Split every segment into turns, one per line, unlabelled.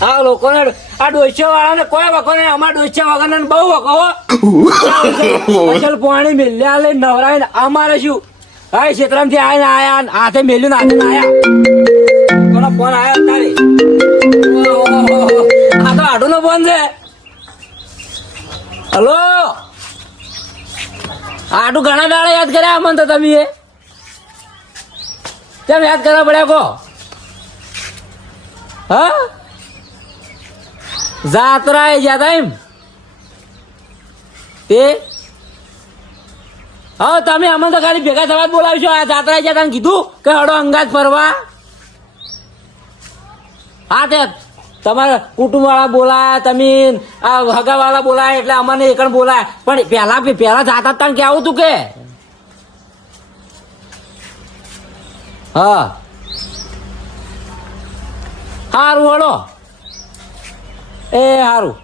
આ લોકોને આ ડોસિયા વાળાને કોઈ વખો ને અમારા ડોસ્યા વગર બહુ વખો અસલ પાણી મેલ્યા લઈ નવરાય ને અમારે શું? હા ક્ષેત્રમથી આવીને આયા હાથે મેલ્યું ને હાથે આયા. કોનો ફોન આવ્યો તારે આ તો આડો નો ફોન છે. હલો? આટું ઘણા દાડા યાદ કર્યા અમને તો તમે એ? કેમ યાદ કરવા પડ્યા કહો? હા? જાત્રા એ જ્યાં એમ? તે? હા તમે અમને તો ખાલી ભેગા થવા બોલાવશો. આ જાત્રા જ્યાં તમે કીધું કે હડો અંગાજ ફરવા. હા, તે તમારા કુટુંબ વાળા બોલાયા, તમે આ હગા વાળા બોલાયા એટલે અમને એકણ બોલાયા. પણ પહેલા પહેલા જાતા કે કેવું તું કે? હા. હારું, હળો. એ સારું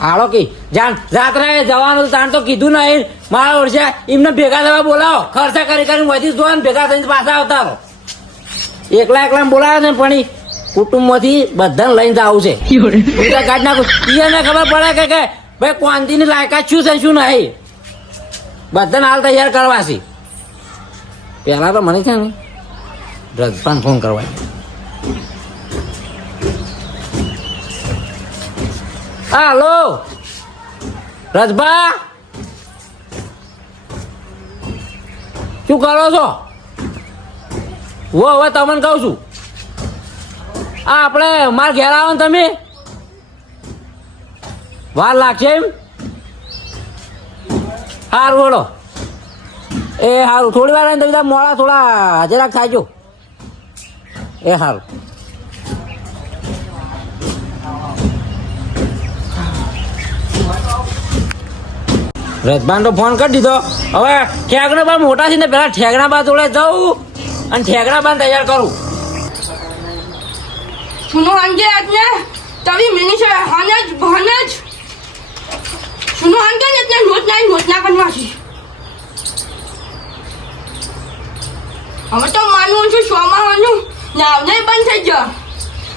હાલો કી જાન રાત્રે જવાનું તાણ તો કીધું નહીં. મારા વર્ષે એમને ભેગા થવા બોલાવો. ખર્ચા કરી કરીને વધી જો ભેગા થઈને પાછા આવતા એકલા એકલા બોલાવે ને પણ કુટુંબમાંથી બધાને લઈને આવું છે. હું કાઢ નાખું એને ખબર પડે કે કે ભાઈ ક્વાંતિની લાયકાત શું છે શું નહીં? બધાને હાલ તૈયાર કરવા છે. પહેલા તો મને છે ને રજપાન ફોન કરવા. હાલો રજભા શું કરો છો વો હવે તમને કહું છું આ આપણે માર ઘેર આવો ને તમે વાર લાગશે એમ સારું વળો એ સારું થોડી વાર તમે મોડા થોડા જરાક થાજો એ સારું રજબાનનો ફોન કરી દીધો. હવે ઠેકડા બા મોટા છે ને પેલા ઠેકડા બા જોડે જવું અને ઠેકડા બા તૈયાર કરું.
સુનો અંગે આજને તવી મિની છે હાનેજ જ સુનો અંગે ને એટલે નોટ નાઈ નોટ ના બનવાશી હવે તો માનું છું શોમાં હાનું નાવને બંધ થઈ ગયો.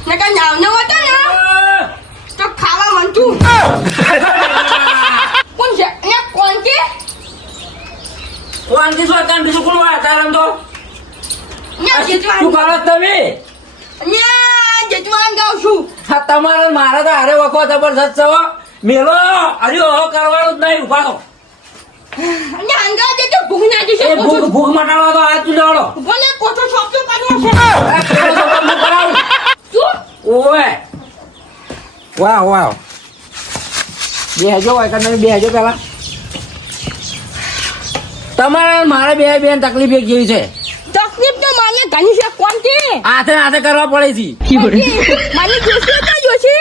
નકા નાવને વતો ને તો ખાવા મનતું કોણ
કીધું અત્યારે બીજું કોણ વાત તારમ તો શું કરો તમે
ને જેતવાન ગાઉં છું
હા તમારે મારા તો હારે વખો જબરજસ્ત છે. મેલો અરે હો કરવાનું જ નહીં
ઊભા ભૂખ ના જશે
ભૂખ ભૂખ મટાડો તો હાથ ચૂંટાડો
ભલે કોઠો શોખ તો કરવો છે
ઓવે વાહ વાહ બેહજો હોય તમે બેહજો પેલા તમારે મારે બે બેન તકલીફ એક જેવી છે.
તકલીફ તો મને ઘણી છે. કોણ કે?
હાથે હાથે કરવા પડે છે.
મને જોશે તો જોશે?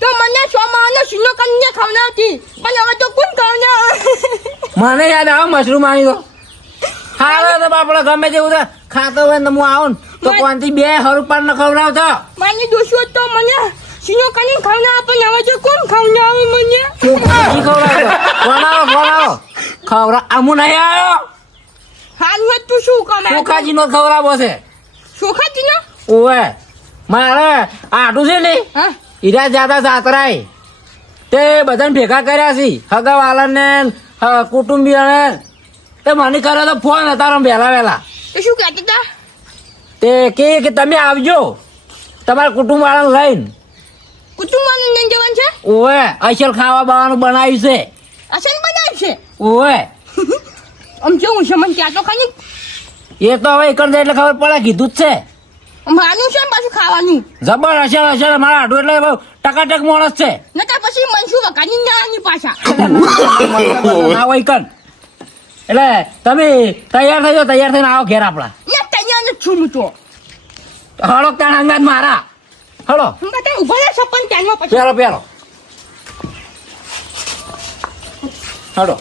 તો મને સો માનો શૂન્ય કન્યા ખવડાવતી. પણ હવે તો કોણ ખવડાવ?
મને યાદ આવે મશરૂમ આની તો. હાલો તો બાપડે ગમે તેવું તો ખાતો હોય ને હું આવું તો કોણથી બે હરું પણ ન ખવડાવતો?
મને જોશો તો મને શૂન્ય કરીને ખવડાવ પણ હવે તો કોણ ખવડાવે મને?
ખવડાવો? ખવડાવો? ખવડા આમું નહીં આવ્યો.
હાલ હવે તું શું કમાય
સુખાજી નો ખવડાવો છે
સુખાજી નો
ઓવે મારે આટું છે ને હીરા જાદા સાતરાય તે બધાને ભેગા કર્યા છે હગા વાળાને કુટુંબીઓને. તે મને કરે તો ફોન હતા વહેલા વહેલા.
તો શું કહેતા હતા?
તે કે કે તમે આવજો તમારા કુટુંબ વાળાને લઈને.
કુટુંબનું નહીં જવાનું છે?
ઓવે અસલ ખાવા બાવાનું બનાવ્યું છે.
અસલ બનાવ્યું છે?
ઓવે
આમ કેવું છે મને ક્યાં તો ખાલી
એ તો હવે એકણ એટલે ખબર પડે કીધું જ છે.
માનું છે પાછું ખાવાનું?
જબર હશે હશે મારા આડું એટલે બહુ ટકાટક માણસ છે.
નકર પછી મનસુ વકાની નાની પાછા?
ના હોય કણ. એટલે તમે તૈયાર થજો તૈયાર થઈને આવો ઘેર આપણા.
ને તૈયાર જ છું તો.
હળો તાણ અંગાત મારા. હળો.
હું બધા ઊભા રહે છે પણ ત્યાંમાં પછી.
પેલો પેલો હળો.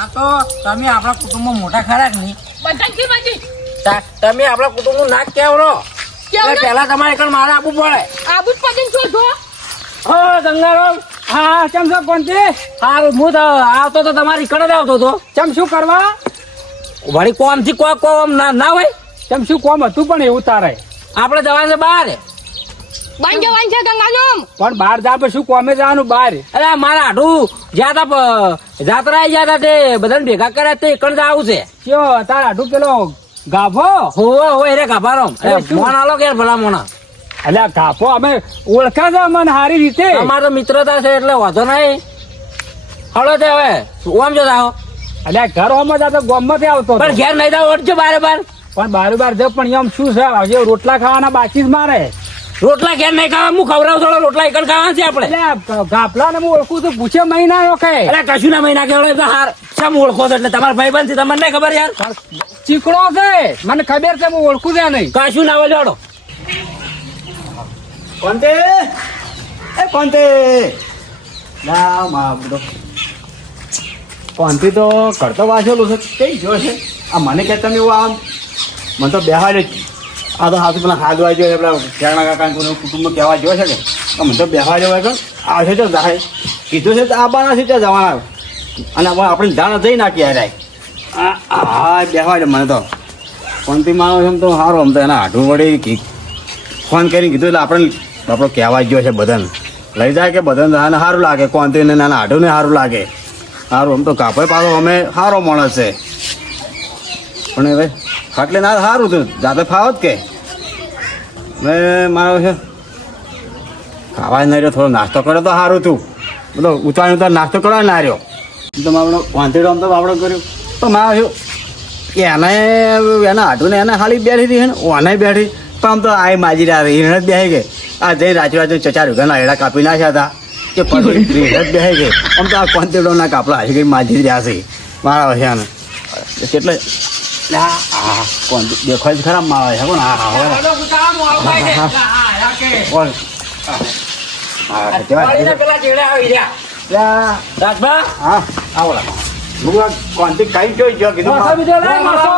આ તો તમે આપણા કુટુંબમાં મોટા ખરા નહીં?
કે
તમે આપણા કુટુંબનું નાક કેવડો? એટલે તમારે કણ મારે આપવું પડે.
આબુ જ પડીને છો?
હો ગંગારામ. હા ચમ છો કોણથી? હારું હું તો આવતો તો તમારી કડે જ આવતો તો. ચમ શું કરવા? વળી કોમથી કોઈ કોમ ના ના હોય?
તેમ શું કોમ હતું પણ એવું તારે
આપણે જવાનું છે બહાર.
બાંધે બાંધે ગંગાનું
પણ બહાર જા પછી શું કોમે જવાનું બહાર
અરે મારા આઠું જ્યાં તા પ- જાત્રા ગયા તા તે બધાને ભેગા કર્યા તે એકણ જ આવું છે.
કયો? તાર આટું પેલો ગાભો?
હોવે હોવે રે ગાભારો.
અરે
મોણ આલો કે ભલા મોણા.
એટલે ગાભો અમે ઓળખા છે અમને સારી રીતે?
અમારો મિત્રતા છે એટલે વાંધો નહીં. હળો તે હવે ઓમ જો જાઓ.
એટલે ઘર આવતો ગોમમાંથી આવતો.
પણ ઘેર નહીં જાવ ઓટજો બારે બાર.
પણ બાર બાર જો પણ એમ શું છે? રોટલા ખાવાના બાકી જ મારે.
રોટલા ઘેર નહીં ખાવા? હું ખવડાવું થોડો રોટલા એકણ ખાવા છે આપણે.
ગાપલા ને હું ઓળખું છું પૂછે મહિના નો કે
અરે કશું ના મહિના કેવડે તો હાર. હું ઓળખો છો એટલે તમારા ભાઈ બંધ છે તમને નહીં ખબર યાર?
ચીકણો છે. મને ખબર છે હું ઓળખું છે નહીં.
કશું ના હોય જોડો
કોંતે? એ કોંતે? ના મા બધો. કોંતી તો કરતો વાંચેલું છે કઈ જો છે આ મને કે તમે એવું આમ? મને તો બેહાડે જ. આ તો હાથું પેલા વાંચ્યો છે, પેલા શેરણા કાકા કોઈ કુટુંબ કહેવા જોયો છે કે મને તો બેસવા હોય કે આવશે તો જાય કીધું છે તો આવવાના છે ત્યાં જવાના. અને આપણે જાણ જઈ નાખીએ રાય હા બેસવા મને તો. કોંતી માણો છે તો સારો આમ તો એના વડે કી, ફોન કરીને કીધું એટલે આપણે આપણો કહેવા ગયો છે બધાને. લઈ જાય કે બધાને આને સારું લાગે કોંતીને નાના આઢુને સારું લાગે. સારું આમ તો કાપડ પાછો અમે સારો માણસ છે. પણ હવે ખાટલે ના સારું તું. જાતે ફાવત કે? મેં મારો છે. ખાવા નહીં રહ્યો, થોડો નાસ્તો કર્યો તો સારું તું. બધો ઉતાર ઉતાર નાસ્તો કરવા ના રહ્યો. તો મારો વાંધેડો આમ તો બાપડો કર્યો. તો મારો કે એને એના હાટુને એને ખાલી બેઠી હતી ને ઓને બેઠી. તો આમ તો આ માજી રહ્યા હિરણ જ બેસી ગઈ. આ જઈ રાજુ રાજુ ચચાર ઘણા એડા કાપી નાખ્યા હતા. કે પછી હિરણ જ બેહી ગઈ. આમ તો આ કોન્ટેડોના કાપડા આવી ગઈ માજી રહ્યા છે મારા હશે એટલે આ આ કોણ દેખાય જ ખરાબ મારા છે કોણ? આ હા કોણ? હા કેવાય
પેલા ચેડે આવી રહ્યા.
લ્યા,
રાજભા?
હા? આવો લા હું આ કોન્ટી કઈ જોઈ જો કીધું
માથા બીજો લાય, માથો.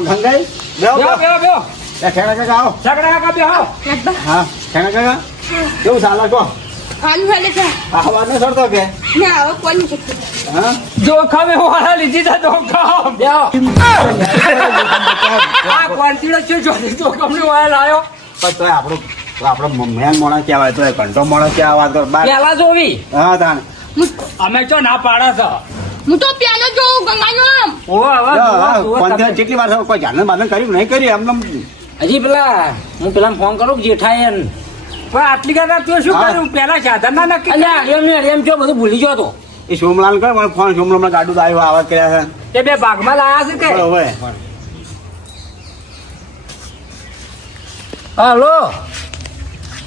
ગંગાઈ બેહો
બેહો,
બેહો.
બેહો, બેહો.
એ ખેડા કાકા આવો.
છકડા કાકા બેહો.
હા ખેડા કાકા? કેવું ચાલે કહો
આનું હેલે છે
આ વાત ને સરતો કે
ના હવે કોઈ નહીં શકતું
હા.
જોખમે વાળા લીધી છે? જોખમ
બેહો
આ ક્વોન્ટિટી શું જોડી જોખમની વાળા લાયો
પણ તોય આપણો આપણો મેન મોણા કહેવાય તોય ઘંટો મોણા કહેવાય વાત કરો.
પેલા જોવી.
હા તાન
અમે ચો ના પાડા છે.
હું તો પેલો જોઉં ગંગાનું
ઓ હવે
જો,
જુઓ,
હા,
જુઓ
કોણ
તમે.
કેટલી વાર કોઈ જાનન બાંધન કર્યું નહીં કર્યું? એમ
હજી પેલા હું પેલા ફોન કરું જેઠાઈ એને
પણ આટલી કદાચ તું શું કર્યું? પેલા સાધન ના નક્કી
અલ્યા હરિયમ ને હરિયમ જો બધું ભૂલી ગયો તો
એ સોમલાલ કર મને ફોન સોમલાલ ગાડું આવ્યો આવાજ કર્યા છે.
તે બે ભાગમાં લાયા છે કે?
હવે
હલો.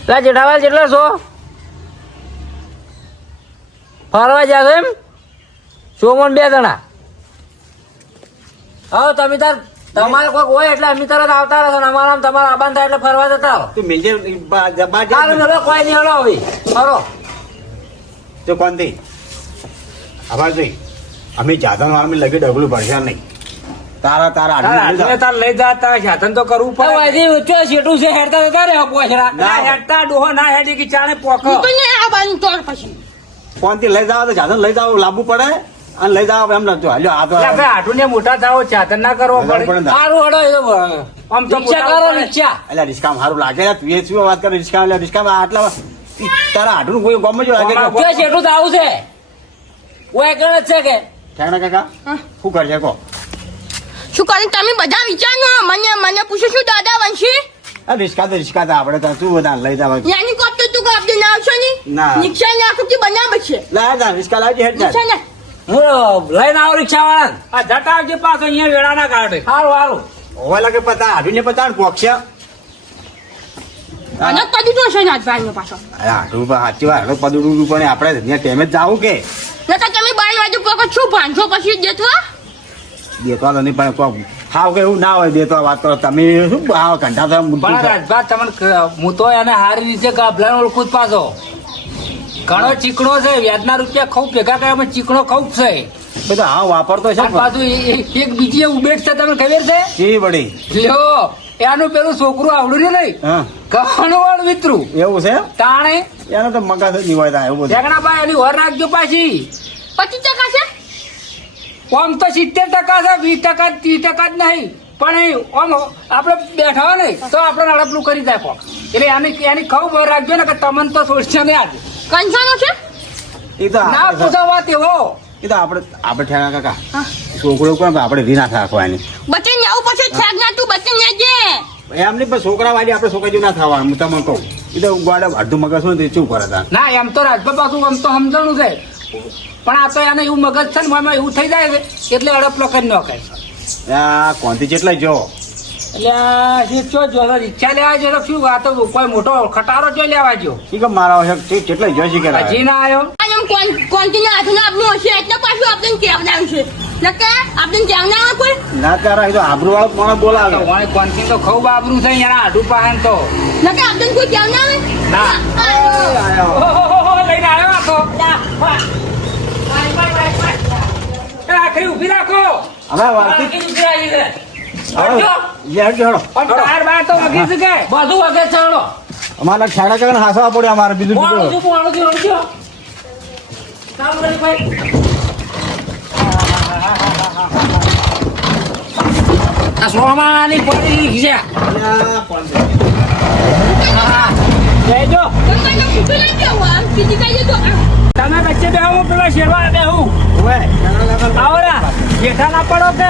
પેલા જેઠાવાલ જેટલા છો? ફરવા જ્યા છો એમ? સોમન બે જણા. હા તમે તાર તમારે કોઈક હોય એટલે અમે તરત આવતા રહેશો અમારા તમારા આબાન થાય એટલે ફરવા જતા હો
તું મિલજે જા.
કોઈ નહીં હલો હવે. ફરો.
તો કોણ થઈ આભાર જોઈ અમે જાધન વાળા લગી ડગલું ભરશે નહીં. તારા તારા
આટલે તાર લઈ જા. તાર સાધન તો કરવું પડે.
વાજી ઉચ્ચો શેઠું છે હેડતા જતા રે પોછરા
ના.
ના. હેડતા ડોહો ના હેડી કે ચાણે પોક
હું તો નહીં આવવાનું તોડ પછી.
કોણથી લઈ જાવ તો જાદવ લઈ જાવ લાંબુ પડે. અને લઈ જાવ એમ નતો હાલ્યો આ તો
ભાઈ હાટુ ને મોટા થાવ સાધન ના કરવો પડે.
સારું હડો એ તો
આમ તો
રિક્ષા કરો. રિક્ષા.
એટલે રિક્ષામાં સારું લાગે. તું એ શું વાત કરે? રિક્ષા એટલે રિક્ષામાં આટલા તારા હાડું કોઈ ગમે જો લાગે
ગોમાં-
જો શેઠું તો આવું છે. ઓય જ છે કે?
ઠેકણા કાકા શું કરશે કો
શું કરે? તમે બધા વિચારો. મને મને પૂછ્યું શું દાદા વંશી?
આ રિક્ષા તો રિક્ષા તો આપણે તો શું બધા લઈ જાવ
યાની કોપ તો તું કાપ દે ના આવશો
ના.
ની. રિક્ષા કે બનાવે છે.
લાય જા રિક્ષા લાવજે હેડ જા.
હું લઈને આવો રિક્ષા વાળા
આ જટા આવજે પાછો અહીંયા વેળા ના કાઢે
સારું સારું
હોવા લાગે પતા હાડું ને પતા પોક્ષ
અને કદી તો છે રાજભાઈ નો પાછો.
હાડું સાચી વાત હાડું પદડું પણ આપણે ત્યાં ટેમે જ જાવું કે?
નતા તમે બાર વાગે પકો છું પાંચસો પછી દેતવા
દેતો? તો નહીં પણ કોઈ હાવ કે એવું ના હોય દેતવા વાત કરો. તમે શું આવો ઘંટા તો
પણ
મૂકી
રાજભા તમને હું તો એને સારી રીતે ગાભલાને ઓળખું જ પાછો. ઘણો ચીકણો છે વ્યાજના રૂપિયા ખૂબ ભેગા કર્યા પણ ચીકણો ખૂબ છે.
બધા હા વાપરતો છે
પાછું એક બીજી ઉબેટ છે તમને ખબર છે?
એ વળી
લ્યો એનું પેલું છોકરું આવડું ને નહીં. ઘણું વાળ વિતરું.
એવું છે?
તાણે.
એને તો મગજ નહીં હોય તા એવું
ઢેકણા ભાઈ એની વર રાખજો પાછી.
પચીસ ટકા છે?
આમ તો સિત્તેર ટકા છે વીસ ટકા ત્રીસ ટકા જ નહીં. પણ આમ આપણે બેઠા હોય ને તો આપણે હડપલું કરી જાય એટલે એની એની ખબર રાખજો ને કે તમને તો સોચશે ને આજે
કંસાનો છે?
એ તો
ના પૂછવા તેવો
એ તો આપણે આપણે ઠેરા કાકા. છોકરો કોણ? આપણે રી ના રાખવાની
બચીને આવું પછી છાગ ના તું બચીને જજે
એમ નહીં પણ છોકરા વાળી આપણે છોકરા જેવું ના થવા હું તમને કહું. એ તો ગોડે અડધું મગજ હોય ને ચૂપ શું કરે તા
ના એમ તો રાજભા પાછું આમ તો સમજણું છે. પણ આ તો એને એવું મગજ છે ને એમાં એવું થઈ જાય છે એટલે હડપલો કરી. કહે
આ કોનથી જેટલા જો?
એટલે જો રિક્ષા લેવા જો શું વાતો કોઈ મોટો ખટારો જો લેવા જો
ઈ કે મારા તે કેટલા જોઈ કે
હજી ના આવ્યો?
અને આમ કોણ કોણથી હાથમાં આપનું હશે? એટલે પાછું આપણે કેવડાવ્યું છે નકે? આપણે કેવડાવવા કોઈ?
ના તારા એ તો આબરૂ વાળો બોલાવે
ખવું બાબરું છે આડું પાહન તો.
નકે આપણે કોઈ કેવડાવે
ના.
આયો.
લઈને આવ્યો આ તો આખરી ઊભી રાખો.
હવે
રાખી
અમારા છાડા કાકા હાસવા પડે અમારે બીજું
સોમાની પડી છે.
તમે વચ્ચે બેહો હું પેલો શેરવા
છાડા કાકા
આવરા જેઠા ના પડો કે?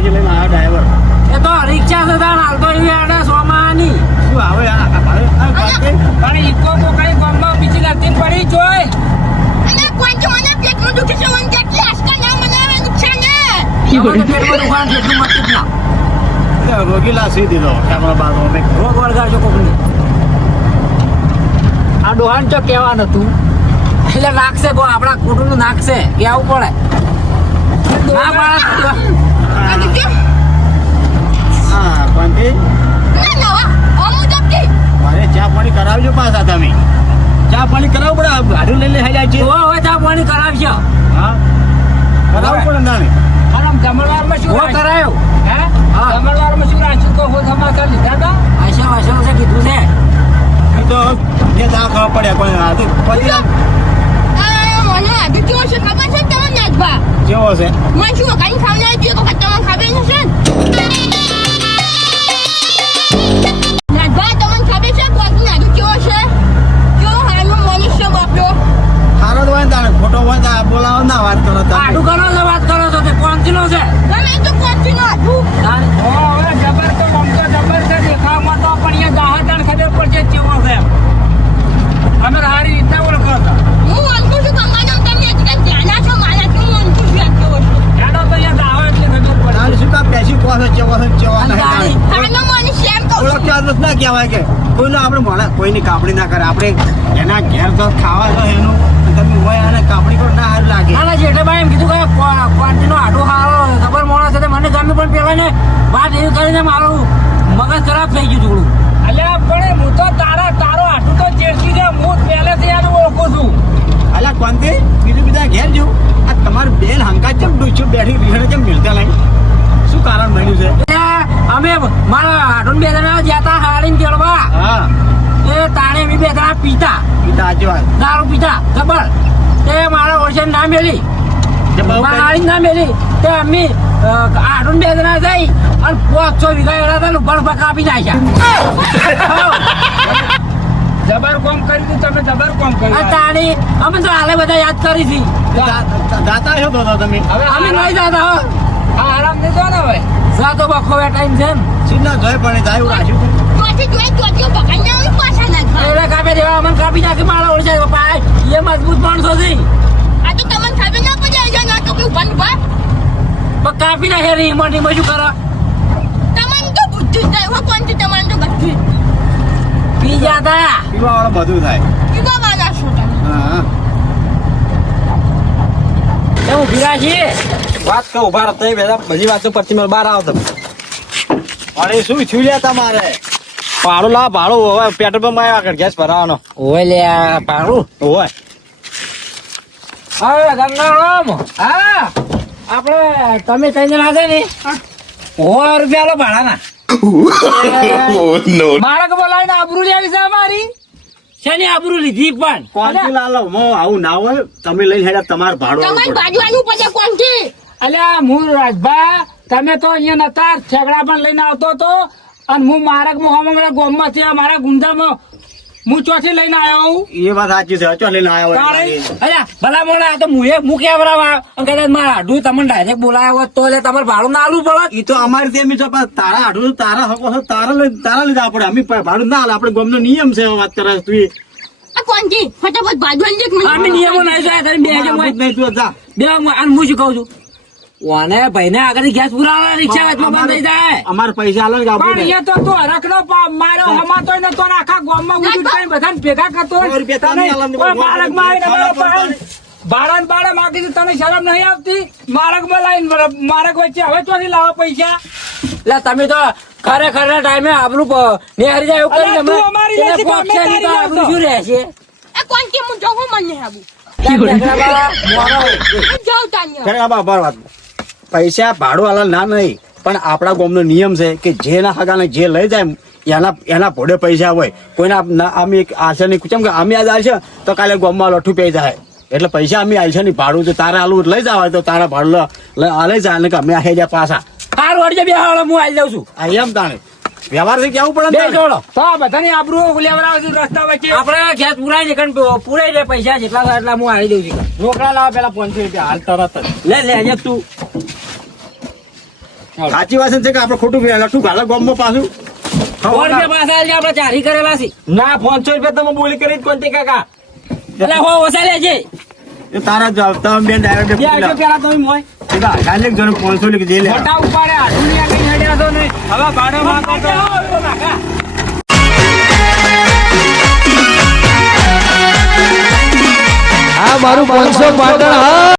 વગડામાંથી લઈને આવ્યો ડ્રાઈવર
એ તો રિક્ષા છે તાર હાલ તો એવી આડે સોમાની.
શું આવે
પણ ઈકો કોકડી ગામમાં બીજી લાગતી પડી જોઈ.
અને કોઈ તો મને પેટમાં દુખે છે મને કેટલી આસ્કા ના મને નુકસાન ને
પેટમાં દુખાણ છે, એટલું મત ના.
રોગીલા સી દીધો કેમેરા બાદ અમે.
રોગ વળગાડજો કોકની.
આ ડોહાન તો કેવા નતું
એટલે નાખશે કો આપણા કુટુંબ નાખશે કેવું પડે. ના
દુખે
હા કોણથી
ના નવા અમુ દબતી
મારે ચા પાણી કરાવજો પાછા તમે ચા પાણી કરાવવું પડે ગાડું લઈ લઈ જાય છે
ઓ હવે ચા પાણી કરાવજો
હા કરાવવું પડે ના ને
આમ જમણવારમાં શું
ઓ
રાખ્યું?
કરાયો
હે
હા.
જમણવારમાં શું રાખ્યું તો હો સમાચાર લીધા હતા
આશા આશા છે કીધું છે
એ તો જે દા ખાવા પડે કોઈ આ તો પછી
આજે કેવો છે ખબર છે તમને નાજબા
જેવો છે
મને શું કઈ ખાવના જે વખત તમને ખબર નાજબા કોઈનો
આપણે મળે કોઈની કાપણી ના કરે. આપણે એના ઘેર તો ખાવા તો એનું. તમે હોય અને કાપણી પણ ના સારું લાગે.
ના ના જેઠાભાઈ એમ કીધું કે ક્વાંટીનો આટો ખાવો ખબર મોડા છે મને ગમે પણ પેલા ને વાત એવી કરીને મારું મગજ ખરાબ થઈ ગયું થોડું.
અલ્યા પણ હું તો તારા તારો આટલું તો ચેડતી છે હું પહેલેથી યાર ઓળખું છું.
એટલે કોનથી? બીજું બીજા ઘેર જો. આ તમારું બેન હંકા કેમ ડૂચું બેઠી રીહણે કેમ મિલતા નહીં શું કારણ બન્યું છે?
એટલે અમે મારા હાડુન બે જણા જ્યાં તા હાડીને તેડવા.
હા.
એ તાણે અમે બે જણા પીતા
પીતા
દારૂ પીતા ખબર તે મારા ઓળશે ના મેલી. હાડી ના મેલી. તે અમે હાડુન બે જણા જઈ અને પાંચસો વીઘા એડા હતા બળ કાપી નાખ્યા.
જબર કોમ કરી દીધું તમે જબર કોમ કર્યું
તાણી અમે તો હાલે બધા યાદ કરી હતી
દાતા છો તમે?
હવે
અમે નહીં જતા હો.
હા, આરામ દેજો ને હવે.
જાતો બખો ટાઈમ છે ને
સીધા જોઈ પણ જાય રાખ્યું
ચોથી જોઈ ચોથી પકડને હું પાછા ના
એવડા કાપી દેવા અમન કાપી નાખી મારા ઓળશે પપ્પા એ મજબૂત માણસો છે.
આ તો તમને ખબર ના પડે જો ના તો કોઈ બંધ બા
પણ કાપી નાખે હેરી મોટી ને શું કરો?
તમને તો બુદ્ધિ જ હો કોણ કોણથી તમને તો બુદ્ધિ?
પી જાતા
પીવા વાળો બધું થાય.
પીવા વાળા શું
હા.
એવું ભીરા છીએ.
વાત કહું ઊભા રહો તઈ બધા બધી વાતો પરથી મારે બહાર આવો તમે.
અરે શું થયું લે તમારે?
ભાડું લાવ ભાડું હવે પેટ્રોલ પંપ આવ્યા આગળ ગેસ ભરાવાનો.
હોય લે ભાડું
હોય
હવે ગંગારામ હા આપણે તમે કઈ જણા છે ને સો રૂપિયા લો ભાડાના.
બાળક બોલાવીને આબરૂ લેવી છે અમારી.
શેની આબરૂ લીધી પણ?
કોણ લાલો? મો આવું ના હોય. તમે લઈ જાય તમારે ભાડું
તમારી
બાજુ પડે.
પછી કોણ કોણથી?
અલ્યા હું રાજભા તમે તો અહીંયા નતા ઠેકડા પણ લઈને આવતો હતો અને હું મારા મોહમ્મદ ગોમમાં છે મારા ગુંદામાં હું ચોથી લઈને આવ્યો હું.
એ વાત સાચી છે ચો લઈને આવ્યો?
અલ્યા ભલા મોડા તો મુએ મુ કેવરાવા બરાબર કદાચ મારા આડું તમને ડાયરેક્ટ બોલાયો હોત તો એટલે તમારે ભાડું ના આલું પડે
એ તો અમારી તેમ છે પણ તારા હાડું તારા હકો છે, તારા લઈ તારા લીધા આપણે પડે. અમે ભાડું ના હાલ આપણે ગમનો નિયમ છે વાત કરે તું.
આ કોણથી? ફટાફટ ભાડું
અમે નિયમો નહીં જોયા કરી બે
જ જા.
બે હું શું કહું છું? ઓને ભાઈને આગળ ગેસ પુરાવા રિક્ષા વચમાં બંધ થઈ જાય.
અમારે પૈસા હાલે કે
પણ
નહીં.
અહીંયા તો તું મારો હમાતો ય નતો આખા ગામમાં હું જુઠાઈને બધાને ભેગા કરતો હોય.
સો
તને આવીને માગી શરમ નહીં આવતી? માર્ગમાં લાવીને માર્ગ વચ્ચે હવે ચોથી લાવો પૈસા.
એટલે તમે તો ખરેખર ના ટાઈમે આબરું નેહરી જાય એવું કરી
અલ્યા, અમારી
તમે છે નહીં તો આબરૂ શું રહેશે?
કોણથી હું જવું મને. હું જાઉં તાન્યા
ખરે આ વાત. પૈસા ભાડું આલા ના નહીં પણ આપણા ગામનો નિયમ છે કે જેના હગાને જે લઈ જાય એના એના ભોડે પૈસા હોય. કોઈના અમે એક આશે નહીં. કેમ કે અમે આજ આવશે તો કાલે ગામમાં લઠ્ઠું પી જાય. એટલે પૈસા અમે આવશે નહીં. ભાડું તો તારે આલું લઈ જવા તો તારા ભાડું લઈ જાય ને કે અમે આ જાય પાછા.
હારું અડજે બે હું આવી જાઉં છું.
આ એમ તાણે. વ્યવહારથી કેવું પડે
બે. જોડો.
તો બધાની આબરૂ લેવડાવે છે રસ્તા વચ્ચે.
આપણે ગેસ પુરાય ને કણ પુરાય લે પૈસા જેટલા એટલા હું આવી દઉં છું.
રોકડા લાવ પેલા પાંચસો રૂપિયા. હાલ તરત
લે લે તું.
સાચી વાત છે કે આપણે ખોટું લઠ્ઠું ગાલે ગામમાં પાછું.
સો રૂપિયા પાછા આલજે આપણે ચારી કરેલા છે.
ના પાંચસો રૂપિયા તમે બોલી કરી જ કોનથી કાકા?
એટલે હો ઓછા લેજે.
એ તારા જ તમે બેન ડાયરેક્ટ
બે આજો પેલા તમે મોય.
ગાલે જણ પાંચસો લીધે જે લે
મોટા ઉપાડે આધુનિયા કઈ હડ્યા તો ને? હવે ભાડો માંગો તો
આ મારું પાંચસો પાટણ હા.